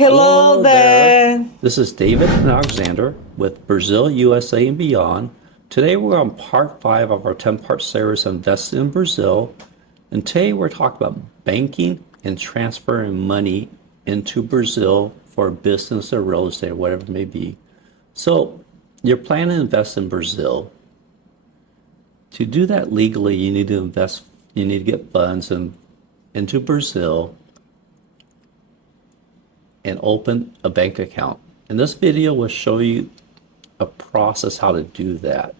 Hello there. This is David and Alexander with Brazil, USA, and Beyond. Today we're on part 5 of our 10-part series Invested in Brazil. And today we're talking about banking and transferring money into Brazil for business or real estate or whatever it may be. So you're planning to invest in Brazil. To do that legally, you need to get funds into Brazil and open a bank account. And this video will show you a process how to do that.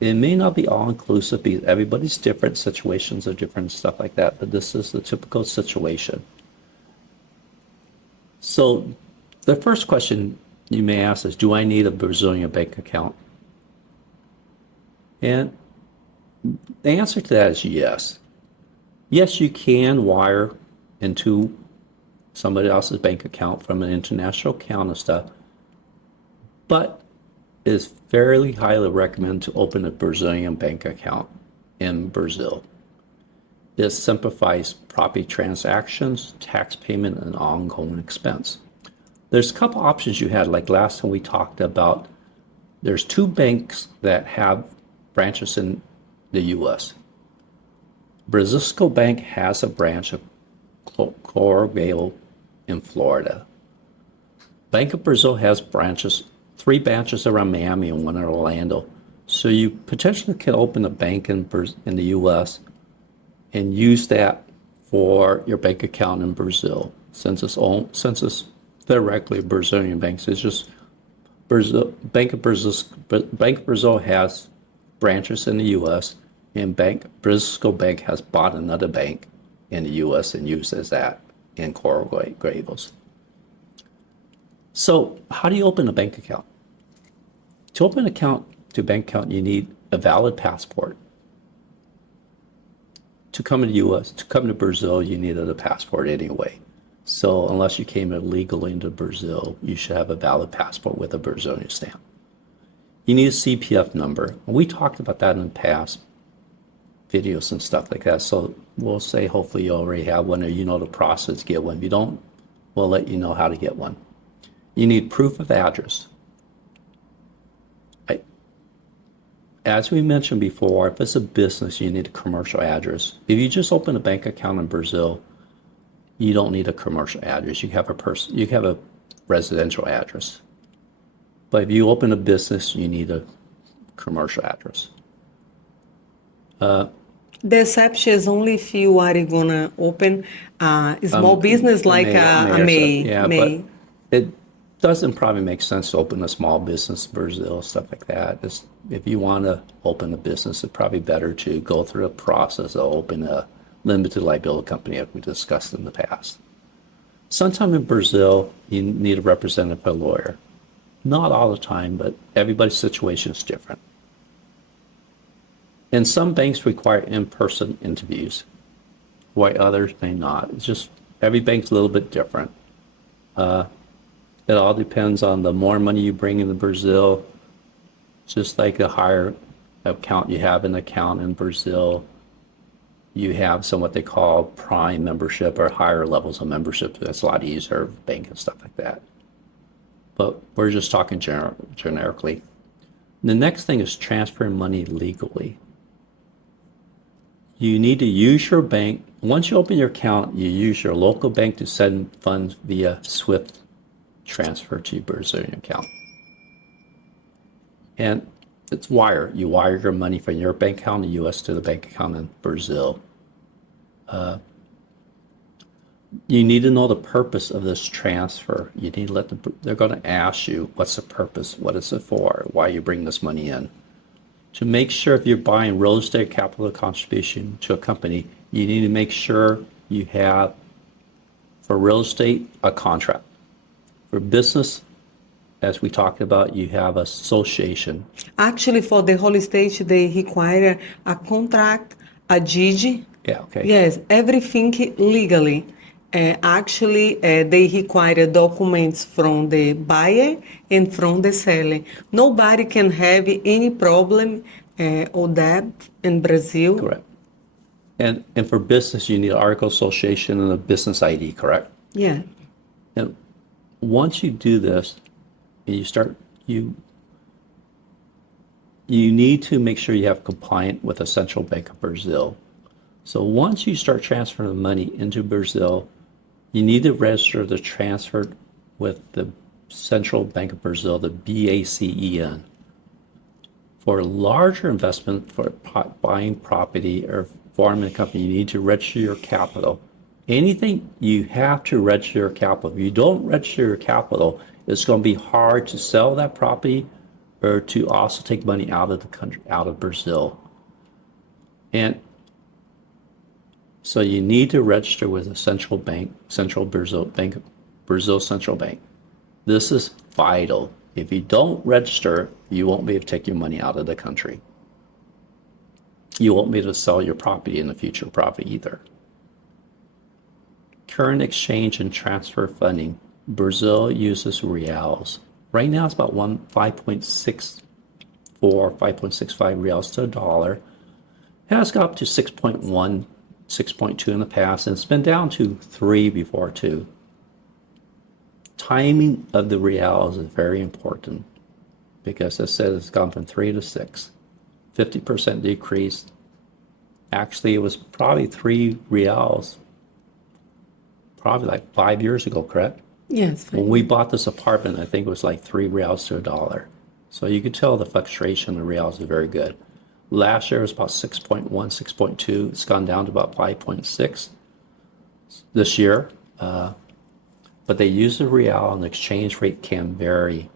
It may not be all inclusive because everybody's different, situations are different, stuff like that, but this is the typical situation. So the first question you may ask is, do I need a Brazilian bank account? And the answer to that is yes. Yes, you can wire into somebody else's bank account from an international account and stuff, but it is fairly highly recommended to open a Brazilian bank account in Brazil. This simplifies property transactions, tax payment, and ongoing expense. There's a couple options you had, like last time we talked about, there's two banks that have branches in the US. Bradesco Bank has a branch of Coral in Florida. Bank of Brazil has three branches around Miami and one in Orlando. So you potentially can open a bank in the US and use that for your bank account in Brazil. Since it's directly a Brazilian bank, so it's just Bank of Brazil has branches in the US, and Bradesco Bank has bought another bank in the US and uses that in Coral Gables. So how do you open a bank account? To open an account, bank account, you need a valid passport. To come to the US, to come to Brazil, you needed a passport anyway. So unless you came illegally into Brazil, you should have a valid passport with a Brazilian stamp. You need a CPF number. We talked about that in the past videos and stuff like that. So we'll say hopefully you already have one or you know the process to get one. If you don't, we'll let you know how to get one. You need proof of address. As we mentioned before, if it's a business, you need a commercial address. If you just open a bank account in Brazil, you don't need a commercial address. You have a residential address. But if you open a business, you need a commercial address. The exception is only if you are gonna open a small business like a May. But it doesn't probably make sense to open a small business in Brazil, stuff like that. If you want to open a business, it's probably better to go through a process of open a limited liability company, as we discussed in the past. Sometime in Brazil, you need a representative, a lawyer. Not all the time, but everybody's situation is different. And some banks require in-person interviews, while others may not. It's just every bank's a little bit different. It all depends on the more money you bring into Brazil, just like the higher account you have an account in Brazil, you have what they call prime membership or higher levels of membership. That's a lot easier for bank and stuff like that. But we're just talking generically. The next thing is transferring money legally. You need to use your bank. Once you open your account, you use your local bank to send funds via SWIFT transfer to your Brazilian account. And it's wire. You wire your money from your bank account in the US to the bank account in Brazil. You need to know the purpose of this transfer. You need to they're going to ask you, what's the purpose? What is it for? Why you bring this money in? To make sure if you're buying real estate capital contribution to a company, you need to make sure you have, for real estate, a contract. For business, as we talked about, you have association. Actually, for the whole state, they require a contract, a deed. Yeah, okay. Yes, everything legally. They require documents from the buyer and from the seller. Nobody can have any problem or debt in Brazil. Correct. And for business, you need an article of association and a business ID, correct? Yeah. And once you do this, and you need to make sure you have compliant with the Central Bank of Brazil. So once you start transferring the money into Brazil, you need to register the transfer with the Central Bank of Brazil, the BACEN. For larger investment, for buying property or forming a company, you need to register your capital. Anything, you have to register your capital. If you don't register your capital, it's going to be hard to sell that property or to also take money out of the country, out of Brazil. And so you need to register with the central bank, Brazil Central Bank. This is vital. If you don't register, you won't be able to take your money out of the country. You won't be able to sell your property in the future profit either. Current exchange and transfer funding. Brazil uses reals. Right now it's about 5.64, 5.65 reals to a dollar. It has got up to 6.1, 6.2 in the past, and it's been down to 3 before too. Timing of the reals is very important because it says it's gone from 3 to 6, 50% decrease. Actually, it was probably 3 reals, probably like 5 years ago, correct? Yes. When we bought this apartment, I think it was like 3 reals to a dollar. So you could tell the fluctuation in the reals is very good. Last year was about 6.1, 6.2. It's gone down to about 5.6 this year. But they use the real and the exchange rate can vary.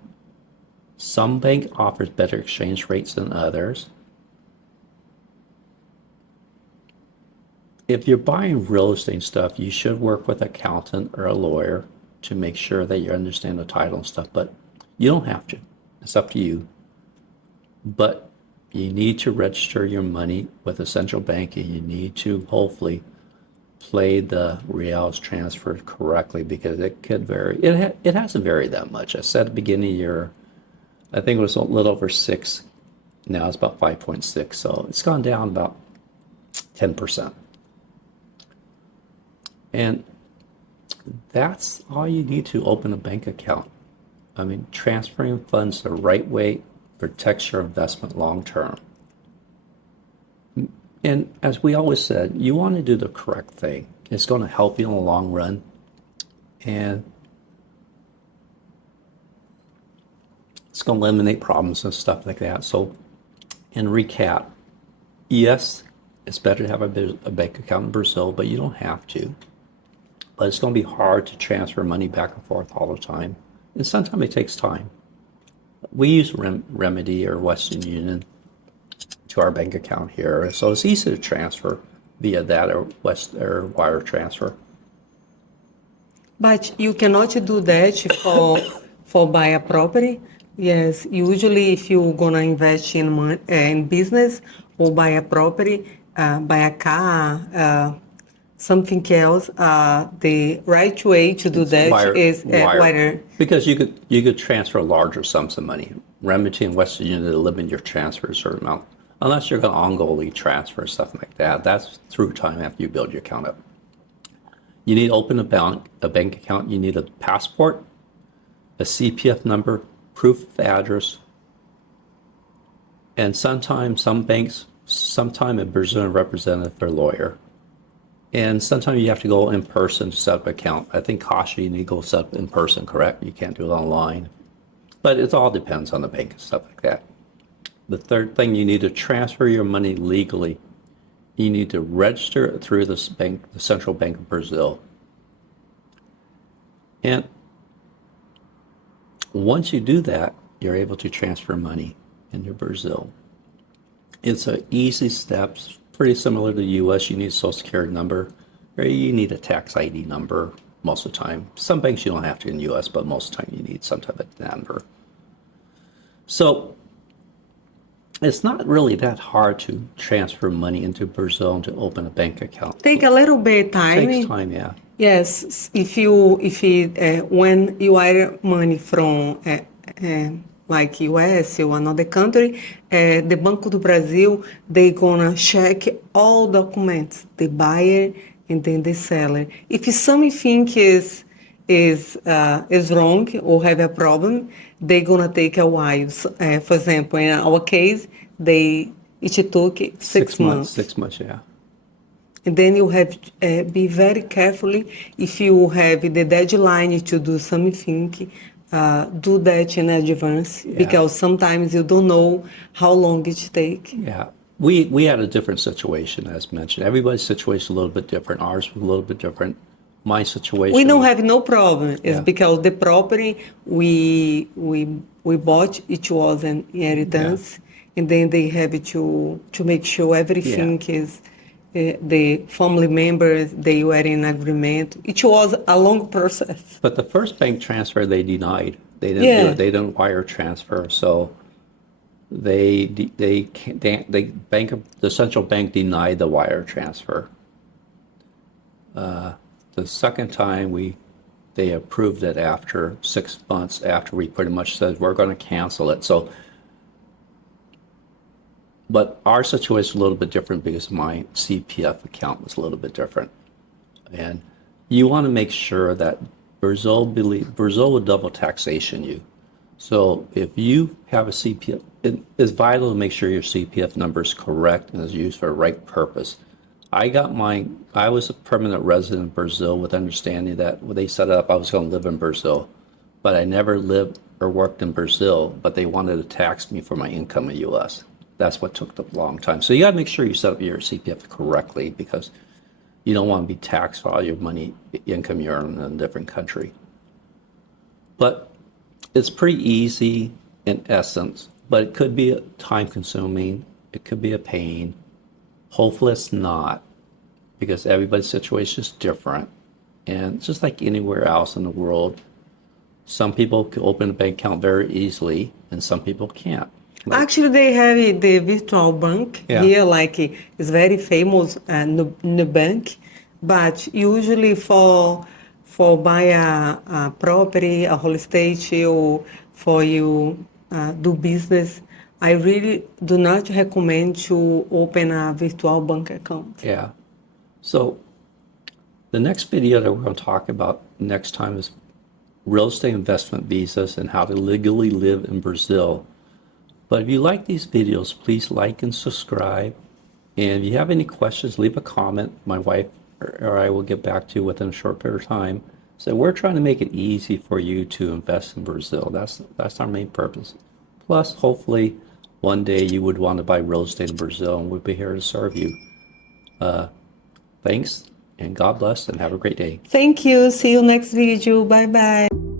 Some bank offers better exchange rates than others. If you're buying real estate stuff, you should work with an accountant or a lawyer to make sure that you understand the title and stuff, but you don't have to. It's up to you. But you need to register your money with a central bank, and you need to hopefully play the reals transfer correctly because it could vary. It hasn't varied that much. I said at the beginning of the year, I think it was a little over 6. Now it's about 5.6, so it's gone down about 10%. And that's all you need to open a bank account. I mean, transferring funds the right way protects your investment long term. And as we always said, you want to do the correct thing. It's going to help you in the long run. And it's going to eliminate problems and stuff like that. So, in recap, yes, it's better to have a bank account in Brazil, but you don't have to. But it's going to be hard to transfer money back and forth all the time. And sometimes it takes time. We use Remedy or Western Union to our bank account here. So it's easy to transfer via that or wire transfer. But you cannot do that for buy a property. Yes, usually if you're gonna invest in business or buy a property, buy a car, something else, the right way to do that is wire. Because you could transfer larger sums of money. Remedy and Western Union limit your transfer a certain amount, unless you're going to ongoingly transfer stuff like that. That's through time after you build your account up. You need to open a bank account. You need a passport, a CPF number, proof of address, and sometimes a Brazilian representative or lawyer. And sometimes you have to go in person to set up an account. I think Kasha, you need to go set up in person, correct? You can't do it online. But it all depends on the bank and stuff like that. The third thing, you need to transfer your money legally. You need to register it through this bank, the Central Bank of Brazil. And once you do that, you're able to transfer money into Brazil. It's an easy step, pretty similar to the U.S. You need a social security number, or you need a tax ID number most of the time. Some banks you don't have to in the U.S., but most of the time you need some type of number. So it's not really that hard to transfer money into Brazil and to open a bank account. Take a little bit time. Takes time, yeah. Yes, when you wire money from like US or another country, the Banco do Brasil, they gonna check all documents, the buyer and then the seller. If something is wrong or have a problem, they're gonna take a while. For example, in our case, it took 6 months. 6 months, yeah. And then you have to be very carefully if you have the deadline to do something, do that in advance because sometimes you don't know how long it takes. Yeah. We had a different situation, as mentioned. Everybody's situation is a little bit different. Ours was a little bit different. My situation We don't was, have no problem. It's Yeah. because the property we bought it was an inheritance, and then they have to make sure everything is the family members they were in agreement. It was a long process. but the first bank transfer they denied. They didn't do Yeah. it. They didn't wire transfer. So they can't, they bank the central bank denied the wire transfer. The second time they approved it after 6 months after we pretty much said we're going to cancel it. So, but our situation is a little bit different because my CPF account was a little bit different, and you want to make sure that Brazil will double taxation you. So if you have a CPF, it is vital to make sure your CPF number is correct and is used for the right purpose. I was a permanent resident in Brazil with understanding that when they set it up, I was going to live in Brazil, but I never lived or worked in Brazil, but they wanted to tax me for my income in the US. That's what took the long time. So you got to make sure you set up your CPF correctly because you don't want to be taxed for all your money, income you earn in a different country. But it's pretty easy in essence, but it could be time consuming. It could be a pain. Hopefully it's not, because everybody's situation is different. And just like anywhere else in the world, some people can open a bank account very easily and some people can't. Actually, they have the virtual bank here, like it's very famous, Nubank, but usually for buy a property, a whole estate, or for you do business, I really do not recommend to open a virtual bank account. Yeah. So the next video that we're going to talk about next time is real estate investment visas and how to legally live in Brazil. But if you like these videos, please like and subscribe. And if you have any questions, leave a comment. My wife or I will get back to you within a short period of time. So we're trying to make it easy for you to invest in Brazil. That's our main purpose. Plus, hopefully, one day you would want to buy real estate in Brazil, and we'll be here to serve you. Thanks, and God bless, and have a great day. Thank you. See you next video. Bye bye.